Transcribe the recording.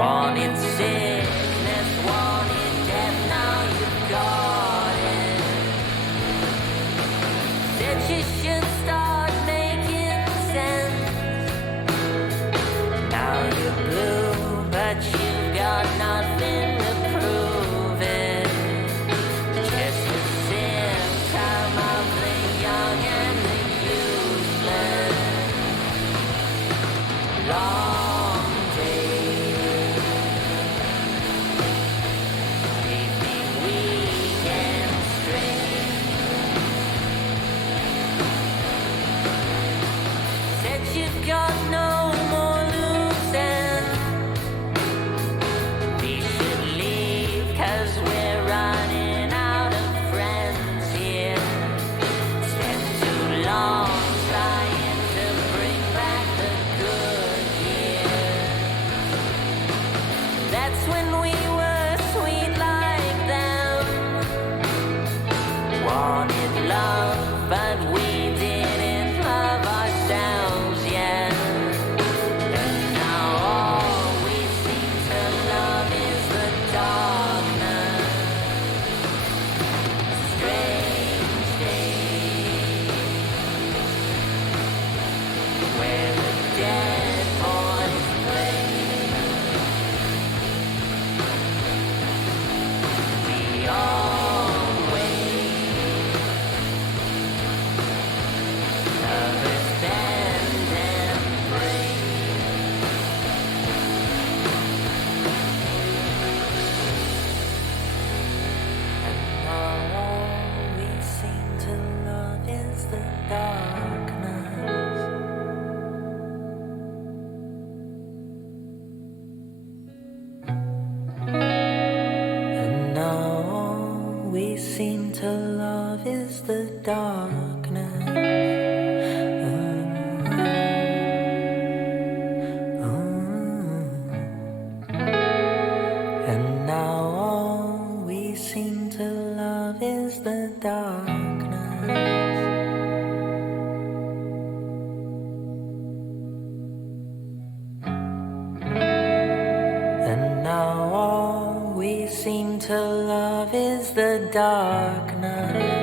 Wanted sickness, wanted death, now you've got it. Said you should start making sense. Now you're blue, but you've got nothing to prove it. Just a symptom of the young and the useless. Long day, evening, weekend straight. Said you've got no more loose ends. We should leave 'cause we're running out of friends here. Spent too long trying to bring back the good years. That's when we were sweet like them. Wanted love, but we didn't love ourselves yet. And now all we seem to love is the darkness. Strange days where the dead boys play. We all wait. Lovers bend and break. And now all we seem to love is the darkness. And now all we seem to love is the darkness. And now all we seem to love is the darkness. And now all we seem to love is the darkness.